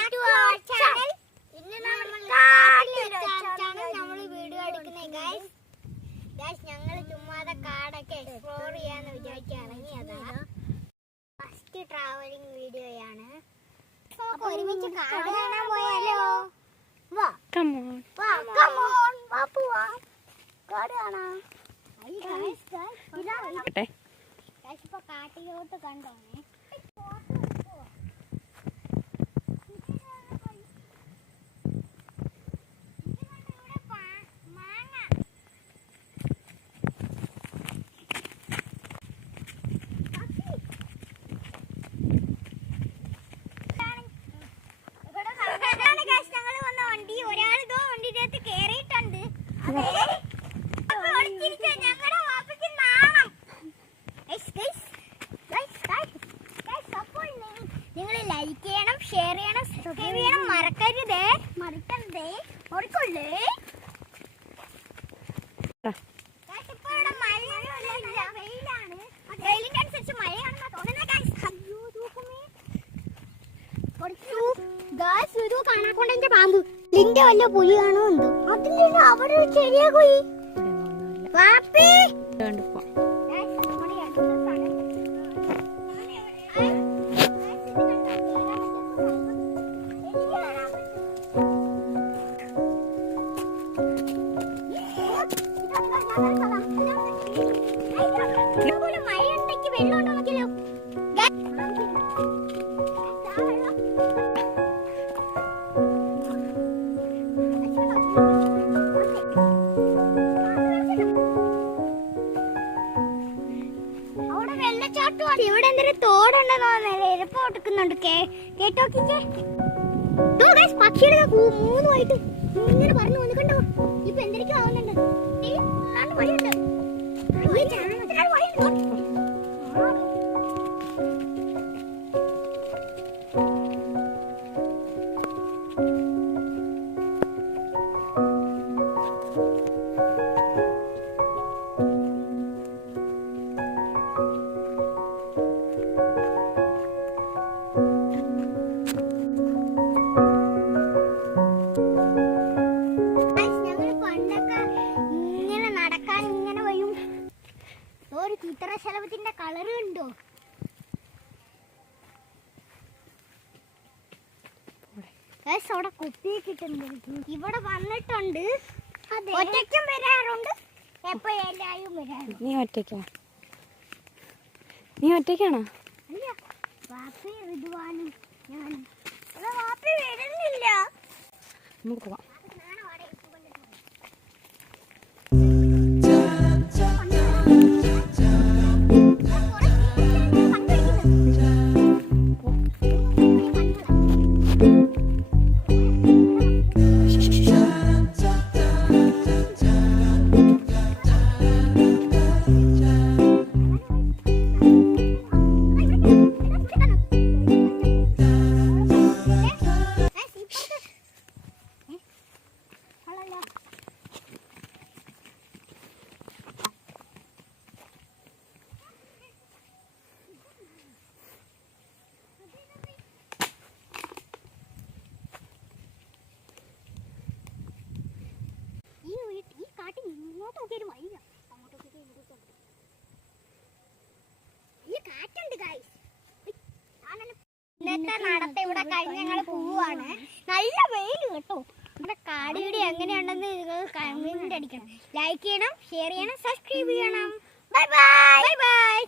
back to our channel. നമ്മൾ video എടുക്കുന്നത് guys ഞങ്ങൾ ചുമ്മാതെ കാടൊക്കെ എക്സ്പ്ലോർ ചെയ്യാന്ന് വിചാരിക്കുകയാണെങ്കിൽ അതാണ് ഫസ്റ്റ് ട്രാവലിംഗ് വീഡിയോയാണ്. ഒരുമിച്ച് കാട് കാണാൻ പോയാലോ? വാ കം ഓൺ വാ പോവാം കാട് കാണാം. ഇപ്പൊ കാട്ടിലോട്ട് കണ്ടോണേ. നിങ്ങൾ ലൈക്ക് ചെയ്യണം, ഷെയർ ചെയ്യണം, സബ്സ്ക്രൈബ് ചെയ്യണം, മറക്കരുതേ. ഓടിക്കൊള്ളേ. വെയിലിന്റെ അനുസരിച്ച് മഴയാണെന്നാ തോന്നുന്നത്. കാണാക്കൊണ്ടെന്റെ പാമ്പ് ലിന്റെ വല്ല പുലിയാണോ എന്തോ. അതിൽ അവിടെ ചെറിയ കുയി വാപ്പി മഴയുണ്ടെങ്കിൽ വെള്ളം ഉണ്ടോ നോക്കിയല്ലോ. ഇവിടെ എന്തൊരു തോടുണ്ടെന്ന് തോന്നുന്നത്. എരപ്പ് കൊടുക്കുന്നുണ്ട്. കേട്ടോക്കിക്കേ പക്ഷിയുടെ മൂന്നുമായിട്ട് ഇങ്ങനെ പറഞ്ഞു വന്നു കണ്ടോ. ഇപ്പൊ എന്തൊക്കെ ആവുന്നുണ്ട്. ചിത്രശലഭത്തിന്റെ കളറ് ഉണ്ടോ? അവിടെ കുപ്പിയിട്ടിട്ടുണ്ട്. ഇവിടെ വന്നിട്ടുണ്ട്. ഒറ്റയ്ക്കും വരാറുണ്ട്, എപ്പോഴെല്ലായും വരാറുണ്ട്. നീ ഒറ്റയ്ക്കാണോ? അല്ല, വാപ്പി റിദ്വാനും ഞാനും. വാപ്പി വരുന്നില്ല. നമുക്ക് പോവാം. ഇന്നത്തെ നടത്തെ ഇവിടെ കഴിഞ്ഞ് ഞങ്ങൾ പോവാണ്. നല്ല വെയിൽ കേട്ടോ. ഇവിടെ കാട് വീഡിയോ എങ്ങനെയുണ്ടെന്ന് നിങ്ങൾ കമന്റ് അടിക്കണം. ലൈക്ക് ചെയ്യണം, ഷെയർ ചെയ്യണം, സബ്സ്ക്രൈബ് ചെയ്യണം. Bye bye.